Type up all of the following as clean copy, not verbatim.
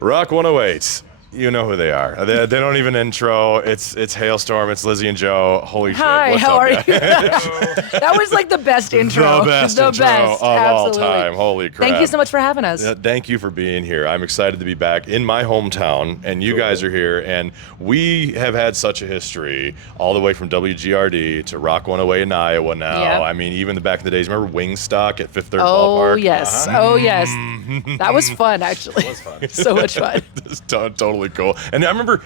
Rock 108. You know who they are. They don't even intro. It's Hailstorm. It's Lzzy and Joe. Holy shit. Hi, What's how up, are guys? you? That was like the best intro. The best intro of all time. Holy crap. Thank you so much for having us. Thank you for being here. I'm excited to be back in my hometown, and you guys are here, and we have had such a history all the way from WGRD to Rock 108 in Iowa now. Yep. I mean, even back in the days, remember Wingstock at Fifth Third Oh, Ballpark? yes. Oh, yes. That was fun, actually. It was fun. So much fun. It's totally cool. And I remember,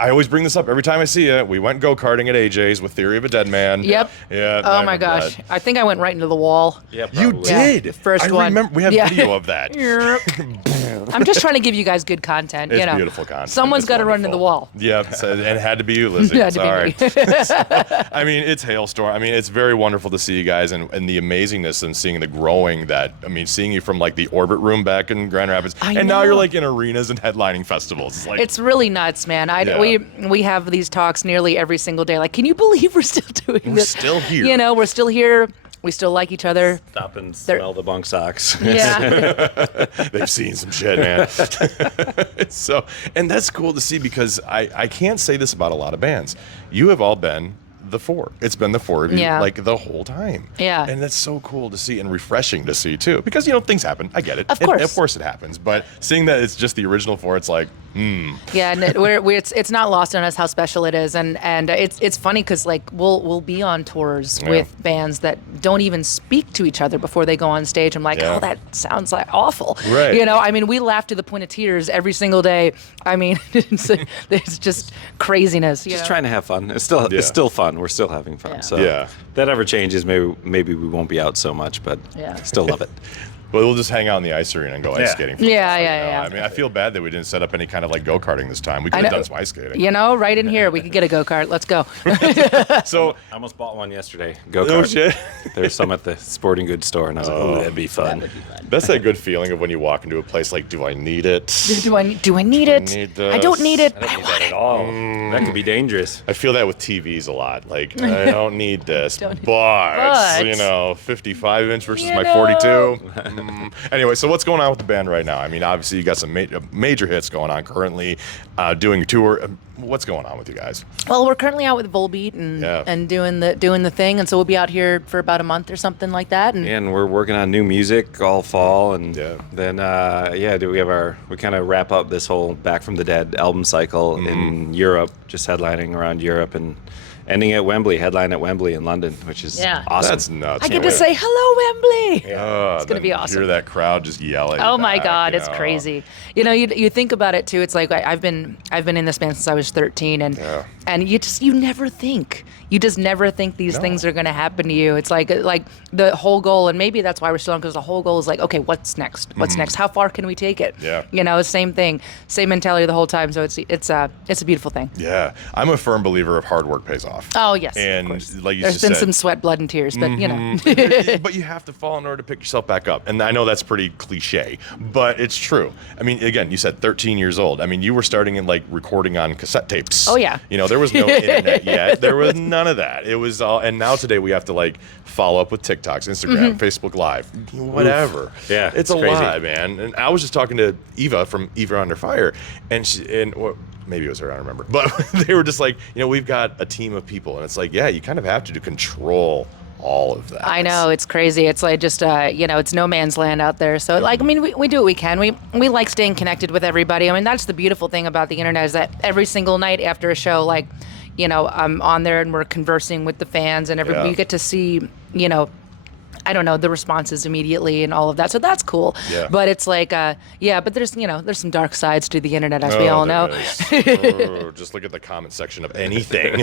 I always bring this up every time I see it. We went go-karting at AJ's with Theory of a Dead Man. Yep. Yeah. Oh, my gosh. That. I think I went right into the wall. Yeah, You probably. did. Yeah, first I one. remember. We have Yeah. video of that. I'm just trying to give you guys good content. It's you know. beautiful content. Someone's It's got to run into the wonderful. wall. Yeah, and it had to be you, Lzzy. It had to be Sorry. I mean, it's Hailstorm. I mean, it's very wonderful to see you guys and the amazingness and seeing the growing that, I mean, seeing you from like the Orbit Room back in Grand Rapids, and now you're like in arenas and headlining festivals. It's like, It's really nuts, man. Yeah. We have these talks nearly every single day. Like, can you believe we're still doing we're this? still here. You know, we're still here. We still like each other. Stop and smell the bunk socks. Yeah. They've seen some shit, man. So, and that's cool to see because I can't say this about a lot of bands. You have all been the four. It's been the four of you like the whole time. Yeah. And that's so cool to see and refreshing to see too. Because, you know, things happen. I get it. Of course. Of course it happens. But seeing that it's just the original four, it's like, Yeah, and it's not lost on us how special it is, and it's funny because like we'll be on tours with bands that don't even speak to each other before they go on stage. I'm like, oh, that sounds like awful. Right. You know, I mean, we laugh to the point of tears every single day. I mean, it's just craziness. Just trying to have fun. It's still fun. We're still having fun. Yeah. So Yeah. if that ever changes, maybe we won't be out so much, but still love it. well, we'll just hang out in the ice arena and go ice skating. For Yeah, us, you yeah, know? yeah. I mean, I feel bad that we didn't set up any kind of like go-karting this time. We could I have know. done some ice skating. You know, right in here, we could get a go-kart. Let's go. So, I almost bought one yesterday. Go oh kart. shit. There's some at the sporting goods store, and I was like, "Oh, that'd be fun." That's that good feeling of when you walk into a place like, do I need it? Do I need it? need I don't this? need it. I don't need that at all. That could be dangerous. I feel that with TVs a lot. Like, I don't need this, Don't- but, but- you know, 55-inch versus You my know. 42. Anyway, so what's going on with the band right now? I mean, obviously you got some major hits going on currently, doing a tour. What's going on with you guys? Well, we're currently out with Volbeat and doing the thing, and so we'll be out here for about a month or something like that. And We're working on new music all fall, and Yeah. then we kind of wrap up this whole Back from the Dead album cycle in Europe, just headlining around Europe and ending at Wembley, headline at Wembley in London, which is awesome. That's nuts. I get to say hello, Wembley. It's gonna be awesome. Hear that crowd just yelling. Oh my back, God, you it's know. crazy. You know, you think about it too. It's like I've been in this band since I was 13, and you just never think these things are going to happen to you. It's like the whole goal, and maybe that's why we're still on, because the whole goal is like, okay, what's next? What's next? How far can we take it? Yeah. You know, same thing, same mentality the whole time. So it's a beautiful thing. Yeah, I'm a firm believer of hard work pays off. Oh yes, And of course. like you There's just been said, some sweat, blood, and tears, but you know. but you have to fall in order to pick yourself back up. And I know that's pretty cliche, but it's true. I mean, again, you said 13 years old. I mean, you were starting in like recording on cassette tapes. Oh, yeah. You know, there was no internet yet. There was none of that. It was all, and now today we have to like follow up with TikToks, Instagram, Facebook Live, whatever. Yeah, It's it's a crazy. lot, man. And I was just talking to Eva from Eva Under Fire, and maybe it was her, I don't remember. But they were just like, you know, we've got a team of people, and it's like, yeah, you kind of have to control all of that. I know, it's crazy. It's like just it's no man's land out there. So like, I mean, we do what we can. We like staying connected with everybody. I mean, that's the beautiful thing about the internet, is that every single night after a show, like, you know, I'm on there and we're conversing with the fans, and everybody, you get to see, you know, I don't know, the responses immediately and all of that. So that's cool. Yeah. But it's like, but there's some dark sides to the internet, as we all know. Just look at the comment section of anything.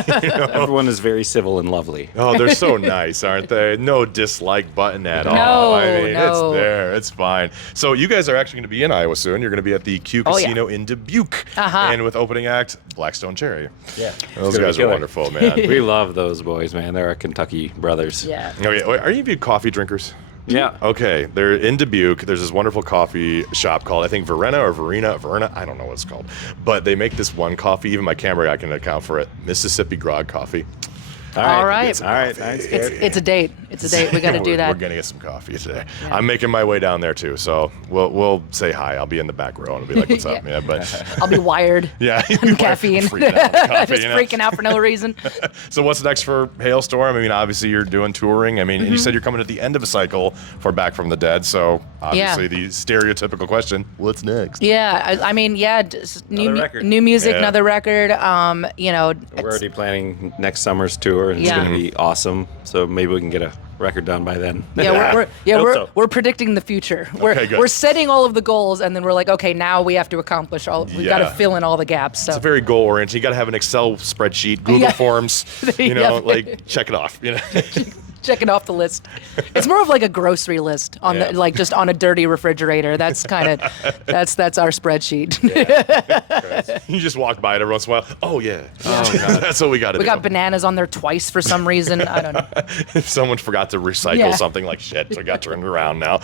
Everyone is very civil and lovely. Oh, they're so nice, aren't they? No dislike button at all. No, I mean, no. it's there. It's fine. So you guys are actually going to be in Iowa soon. You're going to be at the Q Oh, yeah. Casino in Dubuque. And with opening act, Blackstone Cherry. Yeah, Those guys are wonderful, man. We love those boys, man. They're our Kentucky brothers. Yeah. Oh, yeah. Wait, are you big coffee drinkers? Yeah. Okay, they're in Dubuque. There's this wonderful coffee shop called, I think, Verena, I don't know what it's called. But they make this one coffee, even my camera guy can account for it, Mississippi Grog Coffee. All right. Nice. It's a date. It's a date. We got to do that. We're gonna get some coffee today. I'm making my way down there too, so we'll say hi. I'll be in the back row and I'll be like, "What's up?" Yeah, but I'll be wired. Yeah, on caffeine. Freaking out on coffee, Just freaking out for no reason. So what's next for Hailstorm? I mean, obviously you're doing touring. I mean, and you said you're coming at the end of a cycle for Back from the Dead. So obviously the stereotypical question: what's next? Yeah, I mean, just new music, Yeah. another record. You know, We're already planning next summer's tour, and it's Yeah. going to be awesome. So maybe we can get a record done by then. We're predicting the future. Okay, good. We're setting all of the goals, and then we're like, okay, now we have to accomplish all. We got to fill in all the gaps. So It's very goal oriented. You got to have an Excel spreadsheet, Google Forms. You know, like check it off. You know. checking off the list. It's more of like a grocery list on the like just on a dirty refrigerator. That's kind of that's our spreadsheet. You just walk by it every once in a while. Oh yeah. Oh, God. That's what we got to do. We got bananas on there twice for some reason. I don't know. If someone forgot to recycle something, like shit, I got turned around now.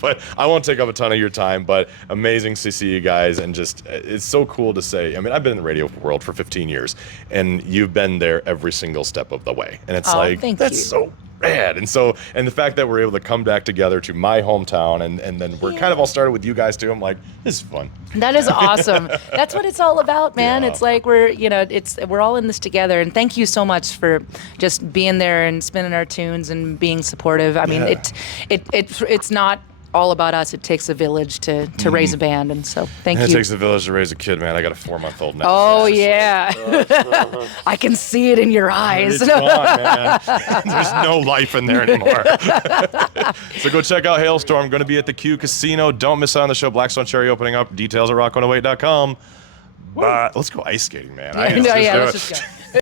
But I won't take up a ton of your time, but amazing to see you guys, and just it's so cool to say. I mean, I've been in the radio world for 15 years, and you've been there every single step of the way. And it's that's so rad. And the fact that we're able to come back together to my hometown, and then we're kind of all started with you guys too. I'm like, this is fun. That is awesome. That's what it's all about, man. Yeah. It's like we're all in this together. And thank you so much for just being there and spinning our tunes and being supportive. I mean, it's not all about us. It takes a village to raise a band, and so thank you. It takes a village to raise a kid, man. I got a 4-month-old now. Oh yeah, I can see it in your eyes. It's gone, man. There's no life in there anymore. So go check out Hailstorm. Going to be at the Q Casino. Don't miss out on the show. Blackstone Cherry opening up. Details at rock108.com. Let's go ice skating, man. Let's just go.